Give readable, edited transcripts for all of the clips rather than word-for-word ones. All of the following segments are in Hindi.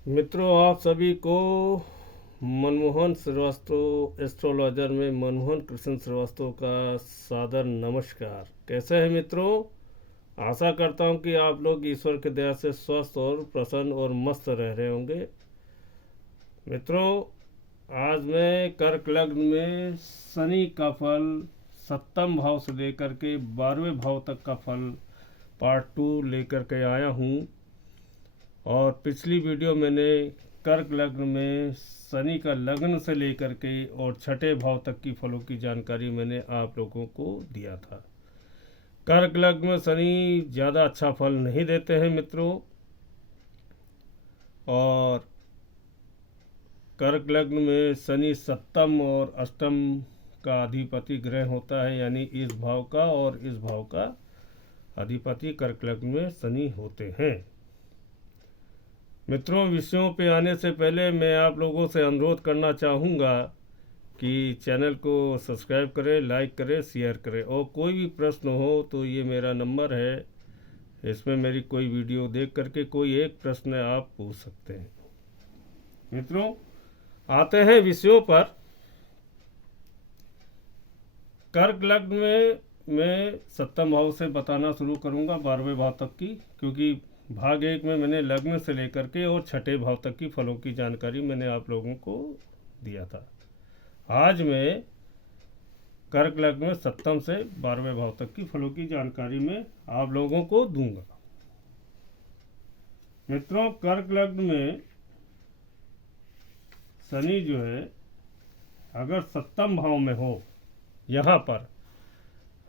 मित्रों, आप सभी को मनमोहन श्रीवास्तव एस्ट्रोलॉजर में मनमोहन कृष्ण श्रीवास्तव का सादर नमस्कार। कैसे हैं मित्रों? आशा करता हूं कि आप लोग ईश्वर की दया से स्वस्थ और प्रसन्न और मस्त रह रहे होंगे। मित्रों, आज मैं कर्क लग्न में शनि का फल सप्तम भाव से लेकर के 12वें भाव तक का फल पार्ट 2 लेकर के आया हूं। और पिछली वीडियो मैंने कर्क लग्न में शनि का लग्न से लेकर के और छठे भाव तक की फलों की जानकारी मैंने आप लोगों को दिया था। कर्क लग्न में शनि ज़्यादा अच्छा फल नहीं देते हैं मित्रों, और कर्क लग्न में शनि सप्तम और अष्टम का अधिपति ग्रह होता है, यानी इस भाव का और इस भाव का अधिपति कर्क लग्न में शनि होते हैं। मित्रों, विषयों पे आने से पहले मैं आप लोगों से अनुरोध करना चाहूँगा कि चैनल को सब्सक्राइब करें, लाइक करें, शेयर करें, और कोई भी प्रश्न हो तो ये मेरा नंबर है, इसमें मेरी कोई वीडियो देख करके कोई एक प्रश्न आप पूछ सकते हैं। मित्रों, आते हैं विषयों पर। कर्क लग्न में मैं सप्तम भाव से बताना शुरू करूँगा 12वें भाव तक की, क्योंकि भाग 1 में मैंने लग्न से लेकर के और छठे भाव तक की फलों की जानकारी मैंने आप लोगों को दिया था। आज मैं कर्क लग्न में सप्तम से 12वें भाव तक की फलों की जानकारी मैं आप लोगों को दूंगा। मित्रों, कर्क लग्न में शनि जो है अगर सप्तम भाव में हो, यहाँ पर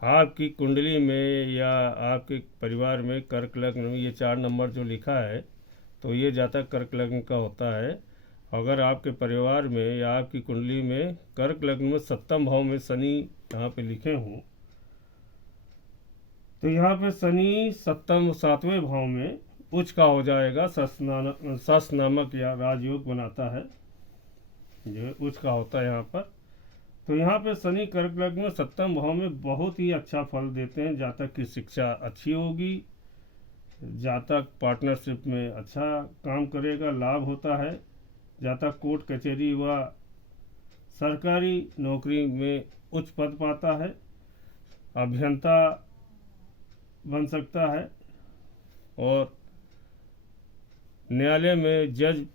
आपकी कुंडली में या आपके परिवार में कर्क लग्न में ये 4 नंबर जो लिखा है, तो ये जातक कर्क लग्न का होता है। अगर आपके परिवार में या आपकी कुंडली में कर्क लग्न में सप्तम भाव में शनि यहाँ पे लिखे हों, तो यहाँ पे शनि सप्तम 7वें भाव में उच्च का हो जाएगा। सस नामक या राजयोग बनाता है, जो उच्च का होता है यहाँ पर। तो यहाँ पे शनि कर्क लग्न में सप्तम भाव में बहुत ही अच्छा फल देते हैं। जातक की शिक्षा अच्छी होगी, जातक पार्टनरशिप में अच्छा काम करेगा, लाभ होता है। जातक कोर्ट कचहरी व सरकारी नौकरी में उच्च पद पाता है, अभियंता बन सकता है, और न्यायालय में जज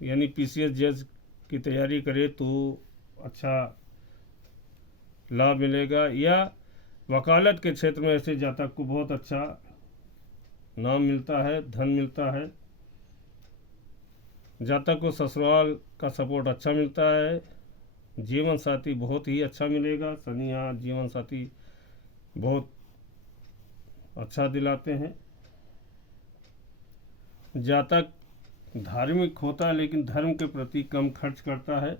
यानी पीसीएस जज की तैयारी करे तो अच्छा लाभ मिलेगा। या वकालत के क्षेत्र में ऐसे जातक को बहुत अच्छा नाम मिलता है, धन मिलता है। जातक को ससुराल का सपोर्ट अच्छा मिलता है। जीवन साथी बहुत ही अच्छा मिलेगा। शनि यहाँ जीवन साथी बहुत अच्छा दिलाते हैं। जातक धार्मिक होता है, लेकिन धर्म के प्रति कम खर्च करता है।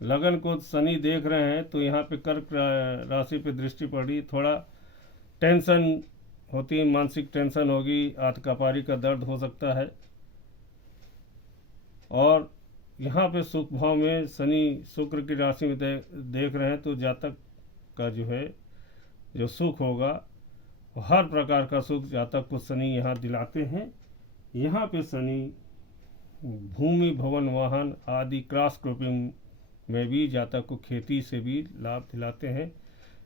लगन को शनि देख रहे हैं तो यहाँ पे कर्क राशि पे दृष्टि पड़ी, थोड़ा टेंशन होती है, मानसिक टेंशन होगी, आतकपारी का दर्द हो सकता है। और यहाँ पे सुख भाव में शनि शुक्र की राशि में देख रहे हैं, तो जातक का जो है जो सुख होगा, हर प्रकार का सुख जातक को शनि यहाँ दिलाते हैं। यहाँ पे शनि भूमि, भवन, वाहन आदि क्रॉस क्रॉपिंग में भी जातक को खेती से भी लाभ दिलाते हैं,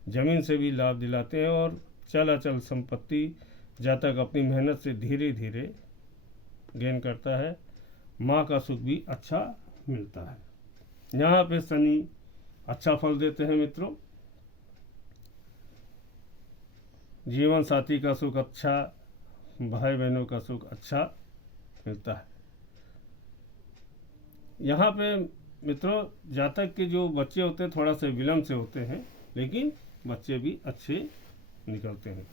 जमीन से भी लाभ दिलाते हैं, और चल अचल संपत्ति जातक अपनी मेहनत से धीरे धीरे गेन करता है। माँ का सुख भी अच्छा मिलता है। यहाँ पे शनि अच्छा फल देते हैं मित्रों। जीवन साथी का सुख अच्छा, भाई बहनों का सुख अच्छा मिलता है। यहाँ पे मित्रों जातक के जो बच्चे होते हैं थोड़ा से विलम्ब से होते हैं, लेकिन बच्चे भी अच्छे निकलते हैं।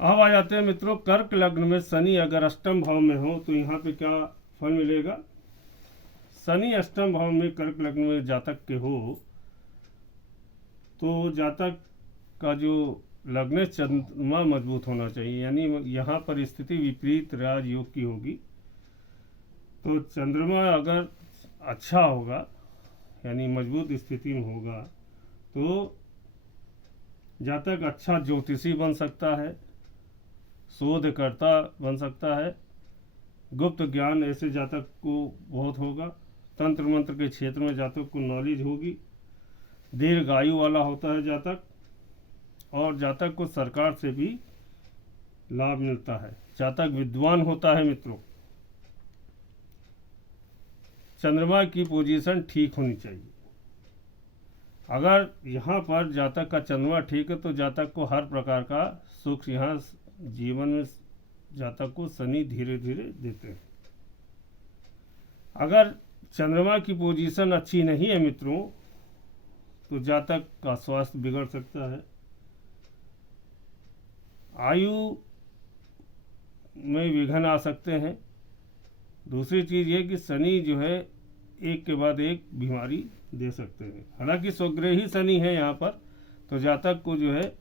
अब आ जाते हैं मित्रों, कर्क लग्न में शनि अगर अष्टम भाव में हो तो यहाँ पे क्या फल मिलेगा। शनि अष्टम भाव में कर्क लग्न में जातक के हो तो जातक का जो लग्न चंद्रमा मजबूत होना चाहिए, यानी यहाँ पर स्थिति विपरीत राजयोग की होगी। तो चंद्रमा अगर अच्छा होगा, यानी मजबूत स्थिति में होगा, तो जातक अच्छा ज्योतिषी बन सकता है, शोधकर्ता बन सकता है। गुप्त ज्ञान ऐसे जातक को बहुत होगा। तंत्र मंत्र के क्षेत्र में जातक को नॉलेज होगी। दीर्घायु वाला होता है जातक, और जातक को सरकार से भी लाभ मिलता है। जातक विद्वान होता है मित्रों। चंद्रमा की पोजीशन ठीक होनी चाहिए। अगर यहाँ पर जातक का चंद्रमा ठीक है तो जातक को हर प्रकार का सुख यहाँ जीवन में जातक को शनि धीरे धीरे देते हैं। अगर चंद्रमा की पोजीशन अच्छी नहीं है मित्रों तो जातक का स्वास्थ्य बिगड़ सकता है। आयु में विघ्न आ सकते हैं। दूसरी चीज़ ये कि शनि जो है एक के बाद एक बीमारी दे सकते हैं। हालांकि स्वग्रही शनि है यहाँ पर, तो जातक को जो है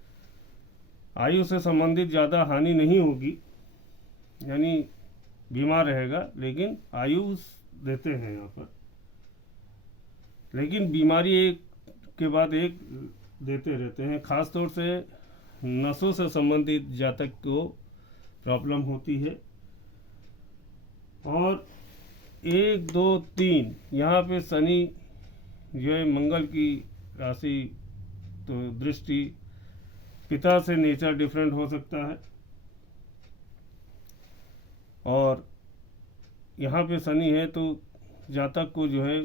आयु से संबंधित ज़्यादा हानि नहीं होगी, यानी बीमार रहेगा, लेकिन आयु देते हैं यहाँ पर। लेकिन बीमारी एक के बाद एक देते रहते हैं। ख़ास तौर से नसों से संबंधित जातक को प्रॉब्लम होती है। और 1 2 3 यहाँ पे शनि जो है मंगल की राशि, तो दृष्टि पिता से नेचर डिफरेंट हो सकता है। और यहाँ पे शनि है तो जातक को जो है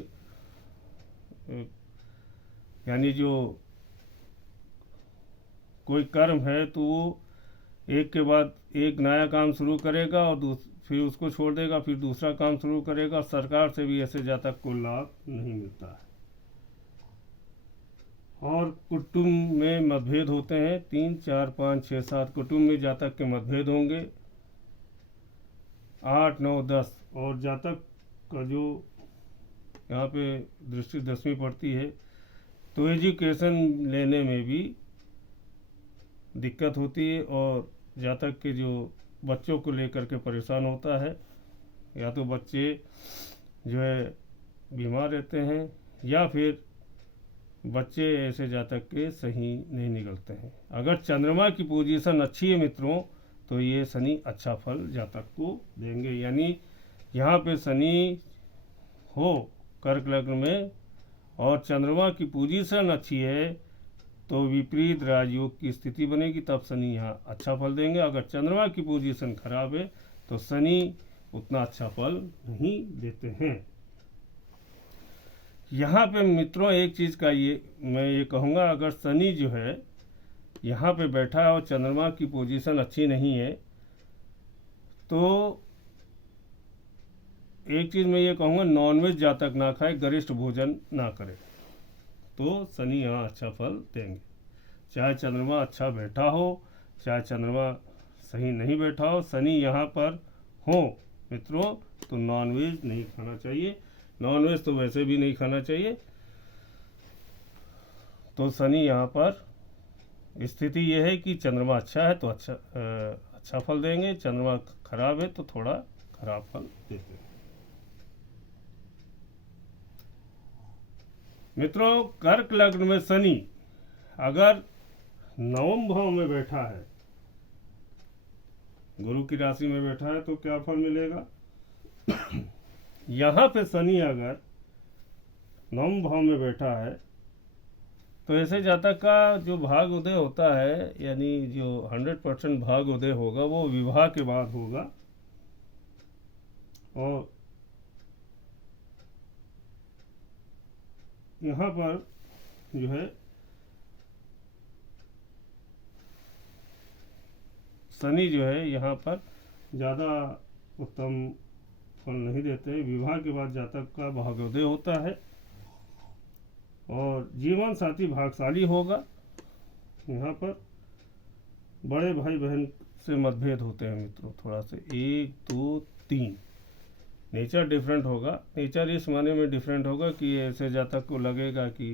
यानी जो कोई कर्म है तो वो एक के बाद एक नया काम शुरू करेगा और फिर उसको छोड़ देगा, फिर दूसरा काम शुरू करेगा। सरकार से भी ऐसे जातक को लाभ नहीं मिलता है। और कुटुंब में मतभेद होते हैं। 3 4 5 6 7 कुटुंब में जातक के मतभेद होंगे। 8 9 10 और जातक का जो यहाँ पे दृष्टि 10वीं पड़ती है तो एजुकेशन लेने में भी दिक्कत होती है। और जातक के जो बच्चों को लेकर के परेशान होता है, या तो बच्चे जो है बीमार रहते हैं या फिर बच्चे ऐसे जातक के सही नहीं निकलते हैं। अगर चंद्रमा की पोजीशन अच्छी है मित्रों तो ये शनि अच्छा फल जातक को देंगे। यानी यहाँ पे शनि हो कर्क लग्न में और चंद्रमा की पोजीशन अच्छी है तो विपरीत राजयोग की स्थिति बनेगी, तब शनि यहाँ अच्छा फल देंगे। अगर चंद्रमा की पोजीशन खराब है तो शनि उतना अच्छा फल नहीं देते हैं। यहाँ पे मित्रों एक चीज़ का मैं ये कहूँगा, अगर शनि जो है यहाँ पे बैठा है और चंद्रमा की पोजीशन अच्छी नहीं है तो एक चीज़ मैं ये कहूँगा, नॉनवेज जातक ना खाए, गरिष्ठ भोजन ना करे तो शनि यहाँ अच्छा फल देंगे। चाहे चंद्रमा अच्छा बैठा हो चाहे चंद्रमा सही नहीं बैठा हो, शनि यहाँ पर हो मित्रों तो नॉनवेज नहीं खाना चाहिए। नॉनवेज तो वैसे भी नहीं खाना चाहिए। तो शनि यहाँ पर स्थिति यह है कि चंद्रमा अच्छा है तो अच्छा फल देंगे, चंद्रमा खराब है तो थोड़ा खराब फल देते हैं। मित्रों कर्क लग्न में शनि अगर 9वें भाव में बैठा है, गुरु की राशि में बैठा है तो क्या फल मिलेगा? यहाँ पे शनि अगर 9वें भाव में बैठा है तो ऐसे जातक का जो भाग उदय होता है, यानी जो 100% भाग उदय होगा वो विवाह के बाद होगा। और यहाँ पर जो है शनि जो है यहाँ पर ज़्यादा उत्तम फल नहीं देते। विवाह के बाद जातक का भाग्योदय होता है और जीवन साथी भाग्यशाली होगा। यहाँ पर बड़े भाई बहन से मतभेद होते हैं मित्रों, थोड़ा से 1 2 3 नेचर डिफरेंट होगा। नेचर इस माने में डिफरेंट होगा कि ऐसे जातक को लगेगा कि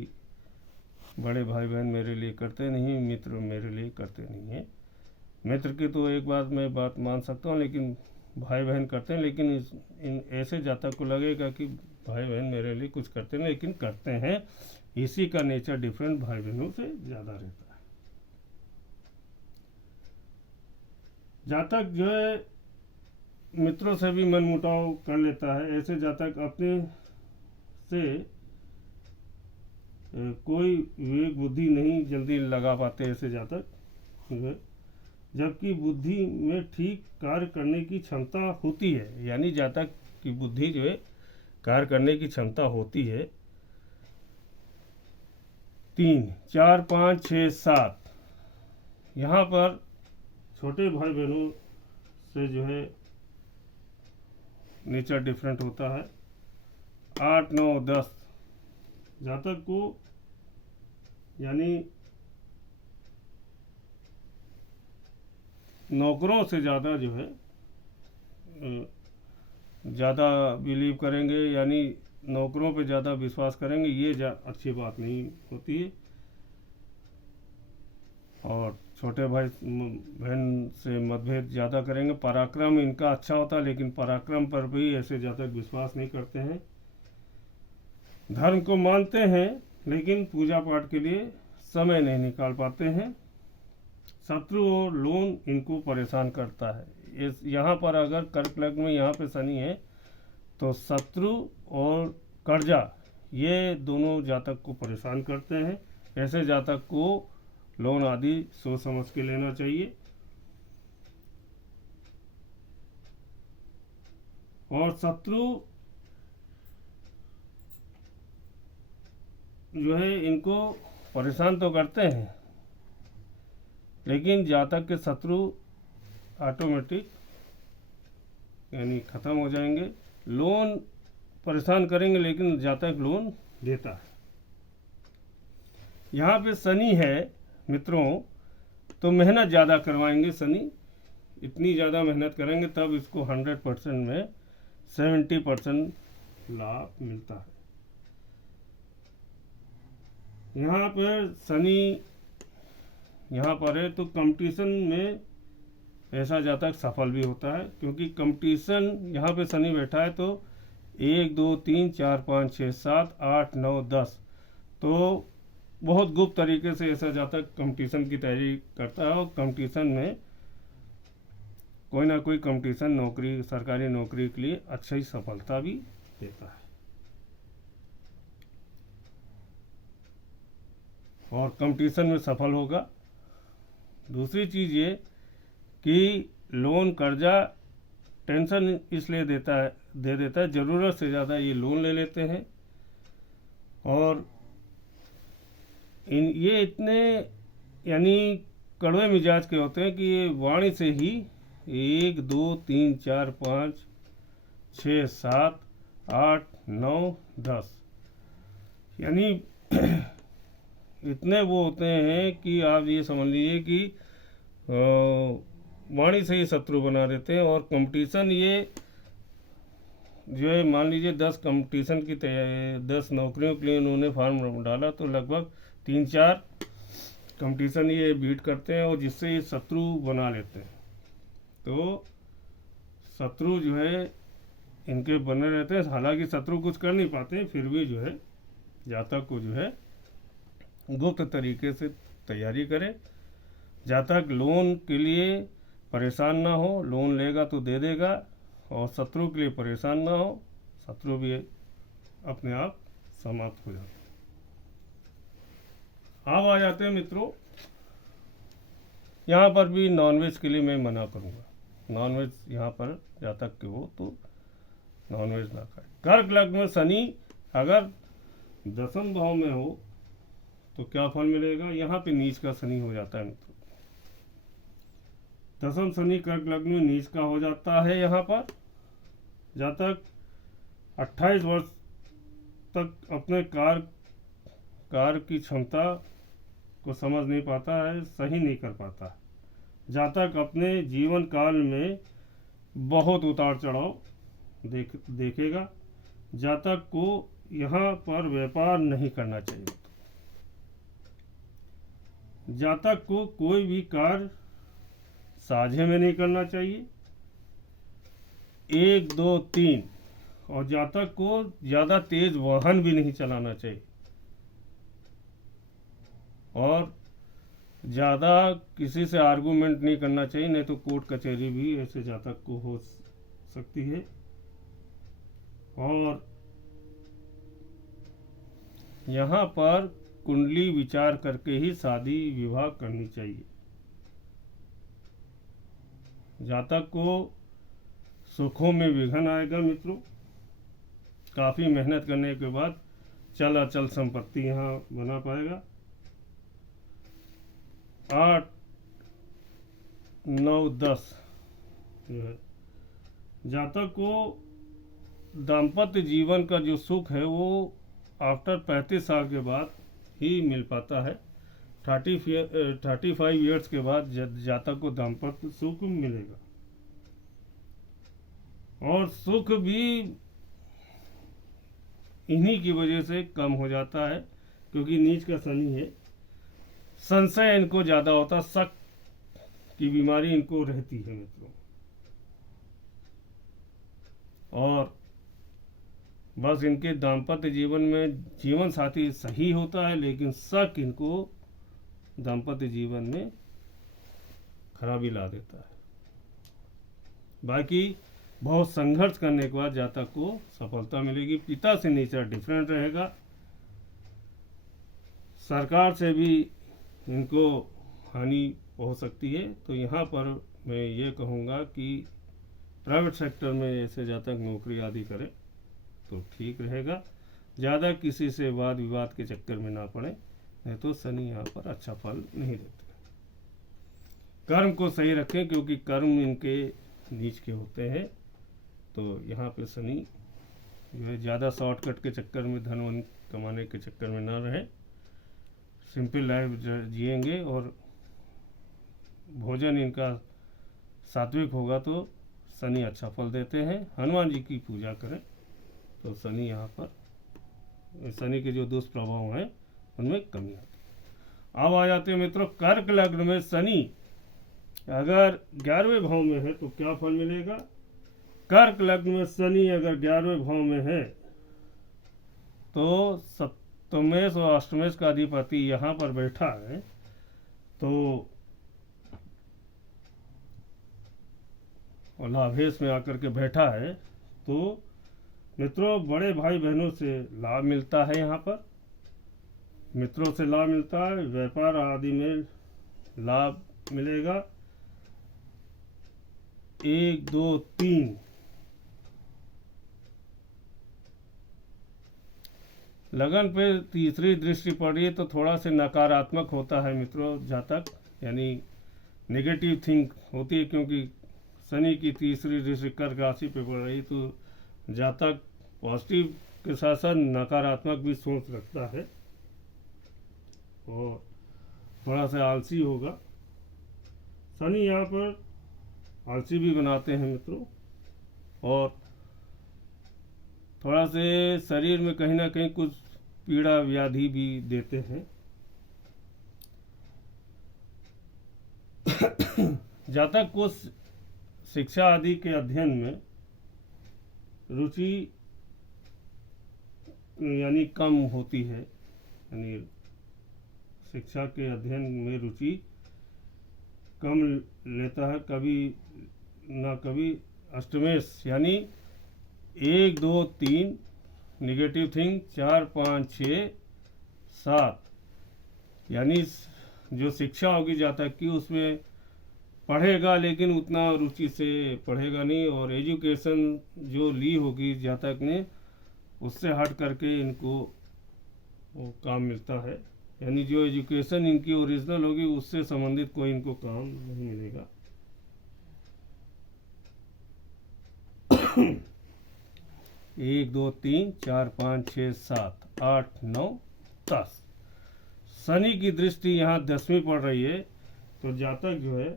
बड़े भाई बहन मेरे लिए करते नहीं, मित्र मेरे लिए करते नहीं है। मित्र की तो एक बात मान सकता हूँ, लेकिन भाई बहन करते हैं। लेकिन इन ऐसे जातक को लगेगा कि भाई बहन मेरे लिए कुछ करते नहीं, लेकिन करते हैं। इसी का नेचर डिफरेंट भाई बहनों से ज़्यादा रहता है। जातक जो है मित्रों से भी मनमुटाव कर लेता है। ऐसे जातक अपने से कोई विवेक बुद्धि नहीं जल्दी लगा पाते ऐसे जातक जो है, जबकि बुद्धि में ठीक कार्य करने की क्षमता होती है। यानी जातक की बुद्धि जो है कार्य करने की क्षमता होती है। 3, 4, 5, 6, 7 यहाँ पर छोटे भाई बहनों से जो है नेचर डिफरेंट होता है। 8, 9, 10 जातक को यानी नौकरों से ज़्यादा जो है ज़्यादा बिलीव करेंगे, यानी नौकरों पे ज़्यादा विश्वास करेंगे, ये अच्छी बात नहीं होती है। और छोटे भाई बहन से मतभेद ज़्यादा करेंगे। पराक्रम इनका अच्छा होता है, लेकिन पराक्रम पर भी ऐसे ज़्यादा विश्वास नहीं करते हैं। धर्म को मानते हैं, लेकिन पूजा पाठ के लिए समय नहीं निकाल पाते हैं। शत्रु और लोन इनको परेशान करता है। यहाँ पर अगर कर्क लग्न में यहाँ पे शनि है तो शत्रु और कर्जा ये दोनों जातक को परेशान करते हैं। ऐसे जातक को लोन आदि सोच समझ के लेना चाहिए। और शत्रु जो है इनको परेशान तो करते हैं, लेकिन जातक के शत्रु ऑटोमेटिक यानी ख़त्म हो जाएंगे। लोन परेशान करेंगे, लेकिन जातक लोन देता है। यहाँ पे शनि है मित्रों, तो मेहनत ज़्यादा करवाएंगे शनि। इतनी ज़्यादा मेहनत करेंगे तब इसको 100% में 70% लाभ मिलता है। यहाँ पर शनि यहाँ पर है तो कंपटीशन में ऐसा जातक सफल भी होता है, क्योंकि कंपटीशन यहाँ पे शनि बैठा है तो 1, 2, 3, 4, 5, 6, 7, 8, 9, 10 तो बहुत गुप्त तरीके से ऐसा जातक कंपटीशन की तैयारी करता है। और कंपटीशन में कोई ना कोई कंपटीशन नौकरी, सरकारी नौकरी के लिए अच्छी सफलता भी देता है। और कंपटीशन में सफल होगा। दूसरी चीज़ ये कि लोन कर्जा टेंशन इसलिए दे देता है, ज़रूरत से ज़्यादा ये लोन ले लेते हैं। और ये इतने यानी कड़वे मिजाज के होते हैं कि ये वाणी से ही 1, 2, 3, 4, 5, 6, 7, 8, 9, 10 यानी इतने वो होते हैं कि आप ये समझ लीजिए कि वाणी से ही शत्रु बना देते हैं। और कंपटीशन ये जो है मान लीजिए 10 कंपटीशन की 10 नौकरियों के लिए उन्होंने फॉर्म डाला तो लगभग 3-4 कंपटीशन ये बीट करते हैं, और जिससे ये शत्रु बना लेते हैं। तो शत्रु जो है इनके बने रहते हैं। हालांकि शत्रु कुछ कर नहीं पाते, फिर भी जो है जातक को जो है गुप्त तरीके से तैयारी करें। जातक लोन के लिए परेशान ना हो, लोन लेगा तो दे देगा। और शत्रु के लिए परेशान ना हो, शत्रु भी अपने आप समाप्त हो जाते हैं। अब आ जाते हैं मित्रों, यहाँ पर भी नॉनवेज के लिए मैं मना करूँगा। नॉनवेज यहाँ पर जातक के हो तो नॉनवेज ना खाए। कर्क लग्न में शनि अगर 10वें भाव में हो तो क्या फल मिलेगा? यहाँ पे नीच का शनि हो जाता है मित्रों। 10वां शनि कर्क लग्न में नीच का हो जाता है। यहाँ पर जातक 28 वर्ष तक अपने कार्य की क्षमता को समझ नहीं पाता है, सही नहीं कर पाता। जातक अपने जीवन काल में बहुत उतार चढ़ाव देखेगा। जातक को यहाँ पर व्यापार नहीं करना चाहिए। जातक को कोई भी कार्य साझे में नहीं करना चाहिए। 1, 2, 3 और जातक को ज़्यादा तेज वाहन भी नहीं चलाना चाहिए। और ज़्यादा किसी से आर्गूमेंट नहीं करना चाहिए, नहीं तो कोर्ट कचहरी भी ऐसे जातक को हो सकती है। और यहाँ पर कुंडली विचार करके ही शादी विवाह करनी चाहिए। जातक को सुखों में विघन आएगा मित्रों। काफ़ी मेहनत करने के बाद चल अचल संपत्ति यहाँ बना पाएगा। 8, 9, 10 जो है, जातक को दाम्पत्य जीवन का जो सुख है वो आफ्टर 35 साल के बाद ही मिल पाता है। 35 ईयर्स के बाद जातक को दाम्पत्य सुख मिलेगा। और सुख भी इन्हीं की वजह से कम हो जाता है, क्योंकि नीच का शनि है। संशय इनको ज़्यादा होता, शक की बीमारी इनको रहती है मित्रों। और बस इनके दाम्पत्य जीवन में जीवन साथी सही होता है, लेकिन शक इनको दाम्पत्य जीवन में खराबी ला देता है। बाकी बहुत संघर्ष करने के बाद जातक को सफलता मिलेगी। पिता से नेचर डिफरेंट रहेगा। सरकार से भी इनको हानि हो सकती है। तो यहाँ पर मैं ये कहूँगा कि प्राइवेट सेक्टर में ऐसे जातक नौकरी आदि करें तो ठीक रहेगा। ज़्यादा किसी से वाद विवाद के चक्कर में ना पड़े, नहीं तो शनि यहाँ पर अच्छा फल नहीं देते। कर्म को सही रखें, क्योंकि कर्म इनके नीच के होते हैं। तो यहाँ पे शनि जो है ज़्यादा शॉर्टकट के चक्कर में, धन वन कमाने के चक्कर में ना रहे। सिंपल लाइफ जिएंगे और भोजन इनका सात्विक होगा तो शनि अच्छा फल देते हैं। हनुमान जी की पूजा करें तो शनि यहाँ पर, शनि के जो दुष्प्रभाव हैं उनमें कमी आती है। अब आ जाते हैं मित्रों कर्क लग्न में शनि अगर 11वें भाव में है तो क्या फल मिलेगा। कर्क लग्न में शनि अगर 11वें भाव में है तो सप्तमेश और अष्टमेश का अधिपति यहाँ पर बैठा है, तो और लाभेश में आकर के बैठा है, तो मित्रों बड़े भाई बहनों से लाभ मिलता है। यहाँ पर मित्रों से लाभ मिलता है, व्यापार आदि में लाभ मिलेगा। 1, 2, 3 लगन पे तीसरी दृष्टि पड़ रही है तो थोड़ा से नकारात्मक होता है मित्रों जातक, यानी नेगेटिव थिंक होती है, क्योंकि शनि की तीसरी दृष्टि कर्क राशि पे पड़ रही तो जातक पॉजिटिव के साथ साथ नकारात्मक भी सोच रखता है और थोड़ा सा आलसी होगा। शनि यहाँ पर आलसी भी बनाते हैं मित्रों, और थोड़ा से शरीर में कहीं ना कहीं कुछ पीड़ा व्याधि भी देते हैं। जातक को शिक्षा आदि के अध्ययन में रुचि यानी कम होती है, यानी शिक्षा के अध्ययन में रुचि कम लेता है। कभी ना कभी अष्टमेश यानी 1, 2, 3 नेगेटिव थिंग, 4, 5, 6, 7 यानी जो शिक्षा होगी जातक की उसमें पढ़ेगा, लेकिन उतना रुचि से पढ़ेगा नहीं। और एजुकेशन जो ली होगी जातक ने उससे हट करके इनको वो काम मिलता है, यानी जो एजुकेशन इनकी ओरिजिनल होगी उससे संबंधित कोई इनको काम नहीं मिलेगा। 1, 2, 3, 4, 5, 6, 7, 8, 9, 10 शनि की दृष्टि यहाँ 10वीं पड़ रही है, तो जातक जो है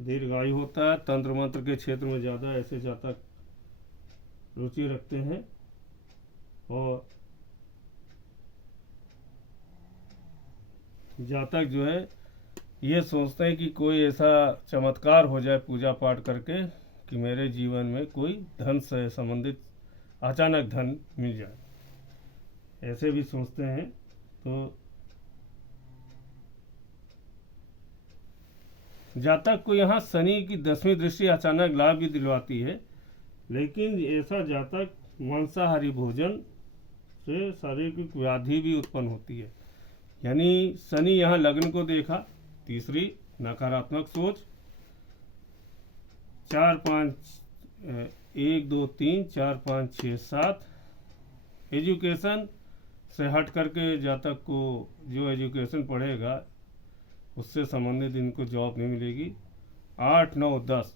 दीर्घायु होता है। तंत्र मंत्र के क्षेत्र में ज़्यादा ऐसे जातक रुचि रखते हैं और जातक जो है ये सोचते हैं कि कोई ऐसा चमत्कार हो जाए पूजा पाठ करके कि मेरे जीवन में कोई धन से संबंधित अचानक धन मिल जाए, ऐसे भी सोचते हैं। तो जातक को यहाँ शनि की 10वीं दृष्टि अचानक लाभ भी दिलवाती है, लेकिन ऐसा जातक मांसाहारी भोजन से शारीरिक व्याधि भी उत्पन्न होती है। यानी शनि यहाँ लग्न को देखा, तीसरी नकारात्मक सोच, 4 5 1 2 3 4 5 6 7 एजुकेशन से हट करके जातक को जो एजुकेशन पढ़ेगा उससे संबंधित इनको जॉब नहीं मिलेगी। 8 9 10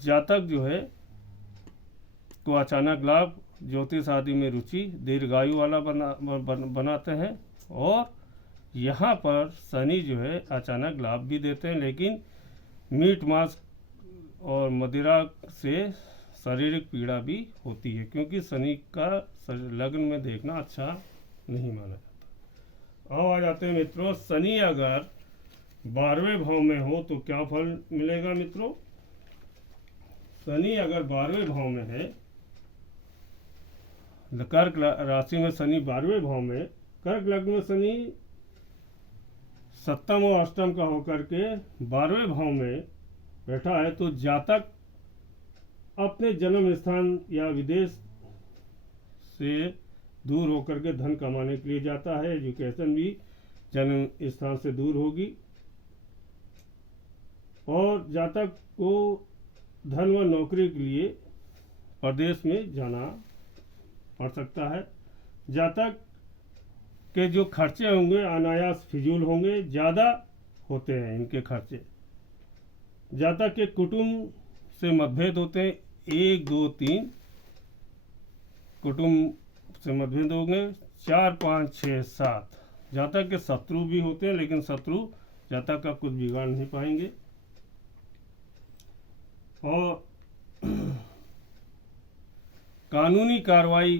जातक जो है को अचानक लाभ, ज्योतिष आदि में रुचि, दीर्घायु वाला बनाते हैं। और यहाँ पर शनि जो है अचानक लाभ भी देते हैं, लेकिन मीट मांस और मदिरा से शारीरिक पीड़ा भी होती है, क्योंकि शनि का लग्न में देखना अच्छा नहीं माना जाता। अब आ जाते हैं मित्रों, शनि अगर 12वें भाव में हो तो क्या फल मिलेगा मित्रों। शनि अगर 12वें भाव में है, कर्क राशि में शनि 12वें भाव में, कर्क लग्न में शनि सप्तम और अष्टम का होकर के 12वें भाव में बैठा है, तो जातक अपने जन्म स्थान या विदेश से दूर होकर के धन कमाने के लिए जाता है। एजुकेशन भी जन्म स्थान से दूर होगी, और जातक को धन व नौकरी के लिए प्रदेश में जाना पड़ सकता है। जातक के जो खर्चे होंगे अनायास फिजूल होंगे, ज़्यादा होते हैं इनके खर्चे। जातक के कुटुंब से मतभेद होते हैं, 1 2 3 कुटुंब से मतभेद होंगे। 4 5 6 7 जातक के शत्रु भी होते हैं, लेकिन शत्रु जातक का कुछ बिगाड़ नहीं पाएंगे। और कानूनी कार्रवाई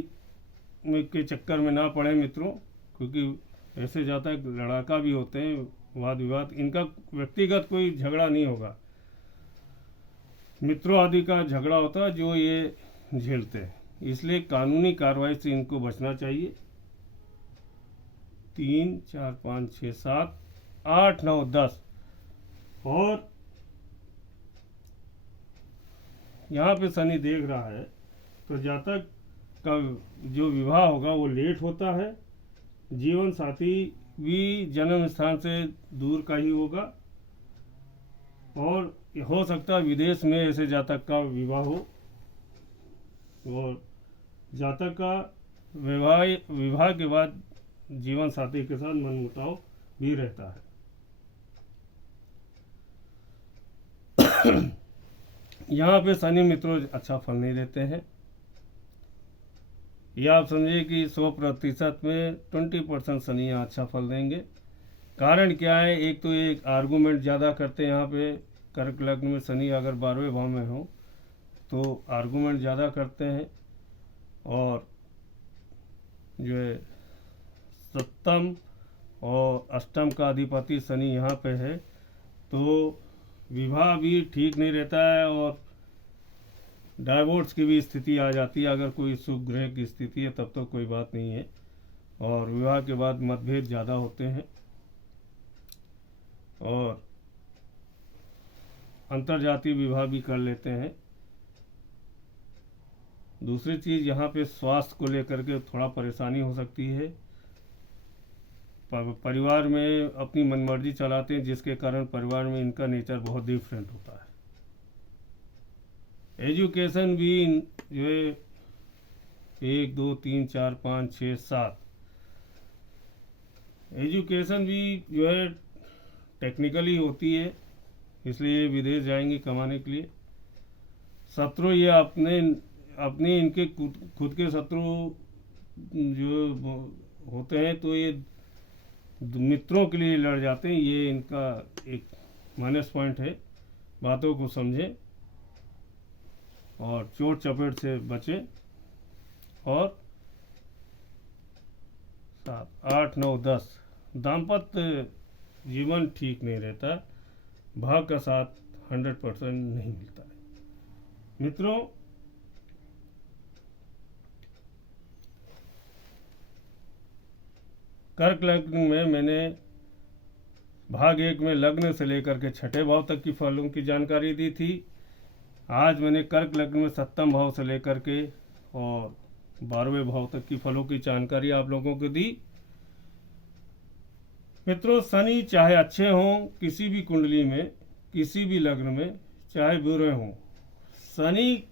के चक्कर में ना पड़े मित्रों, क्योंकि ऐसे जातक लड़ाका भी होते हैं, वाद विवाद, इनका व्यक्तिगत कोई झगड़ा नहीं होगा, मित्रों आदि का झगड़ा होता है जो ये झेलते हैं, इसलिए कानूनी कार्रवाई से इनको बचना चाहिए। 3 4 5 6 7 8 9 10 और यहाँ पे शनि देख रहा है, तो जातक का जो विवाह होगा वो लेट होता है। जीवन साथी भी जन्म स्थान से दूर का ही होगा, और हो सकता है विदेश में ऐसे जातक का विवाह हो, और जातक का विवाह के बाद जीवन साथी के साथ मनमुटाव भी रहता है। यहाँ पे शनि मित्रों अच्छा फल नहीं देते हैं। यह आप समझिए कि 100% में 20% शनि यहाँ अच्छा फल देंगे। कारण क्या है, एक तो एक आर्गूमेंट ज़्यादा करते हैं। यहाँ पे कर्क लग्न में शनि अगर 12वें भाव में हो तो आर्गूमेंट ज़्यादा करते हैं, और जो है सप्तम और अष्टम का अधिपति शनि यहाँ पे है, तो विवाह भी ठीक नहीं रहता है, और डाइवोर्स की भी स्थिति आ जाती है। अगर कोई शुभ ग्रह की स्थिति है तब तो कोई बात नहीं है, और विवाह के बाद मतभेद ज़्यादा होते हैं, और अंतरजातीय विवाह भी कर लेते हैं। दूसरी चीज़, यहाँ पे स्वास्थ्य को लेकर के थोड़ा परेशानी हो सकती है। परिवार में अपनी मनमर्जी चलाते हैं, जिसके कारण परिवार में इनका नेचर बहुत डिफरेंट होता है। एजुकेशन भी जो है 1 2 3 4 5 6 7 एजुकेशन भी जो है टेक्निकली होती है, इसलिए विदेश जाएंगे कमाने के लिए। शत्रु ये अपने इनके खुद के शत्रु जो होते हैं, तो ये मित्रों के लिए लड़ जाते हैं। ये इनका एक माइनस पॉइंट है। बातों को समझें और चोट चपेट से बचें। और 7 8 9 10 दाम्पत्य जीवन ठीक नहीं रहता, भाग का साथ 100% नहीं मिलता है। मित्रों, कर्क लग्न में मैंने भाग 1 में लग्न से लेकर के छठे भाव तक की फलों की जानकारी दी थी। आज मैंने कर्क लग्न में 7वें भाव से लेकर के और 12वें भाव तक की फलों की जानकारी आप लोगों को दी। मित्रों, शनि चाहे अच्छे हों किसी भी कुंडली में, किसी भी लग्न में, चाहे बुरे हों, शनि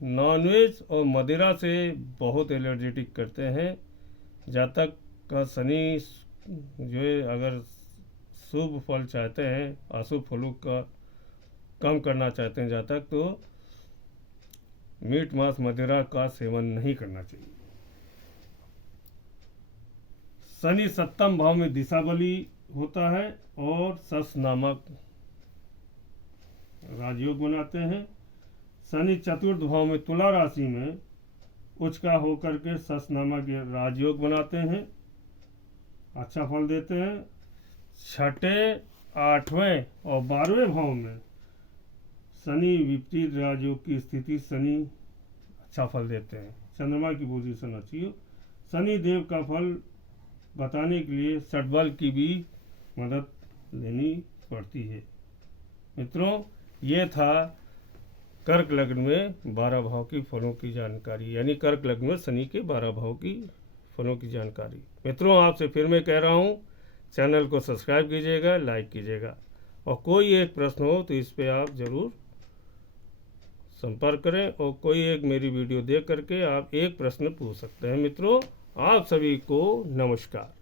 नॉनवेज और मदिरा से बहुत एलर्जेटिक करते हैं। जातक का शनि जो है, अगर शुभ फल चाहते हैं, अशुभ फलों का कम करना चाहते हैं जातक, तो मीट मांस मदिरा का सेवन नहीं करना चाहिए। शनि 7वें भाव में दिशा बली होता है और सस नामक राजयोग बनाते हैं। शनि 4th भाव में तुला राशि में उच्च का होकर के सस नामक राजयोग बनाते हैं, अच्छा फल देते हैं। 6ठे, 8वें और 12वें भाव में शनि विपरीत राजयोग की स्थिति शनि अच्छा फल देते हैं। चंद्रमा की पोजीशन अच्छी हो। शनि देव का फल बताने के लिए षटबल की भी मदद लेनी पड़ती है। मित्रों, ये था कर्क लग्न में 12 भाव की फलों की जानकारी, यानी कर्क लग्न में शनि के 12 भाव की फलों की जानकारी। मित्रों, आपसे फिर मैं कह रहा हूँ, चैनल को सब्सक्राइब कीजिएगा, लाइक कीजिएगा, और कोई एक प्रश्न हो तो इस पे आप ज़रूर संपर्क करें, और कोई एक मेरी वीडियो देख करके आप एक प्रश्न पूछ सकते हैं। मित्रों, आप सभी को नमस्कार।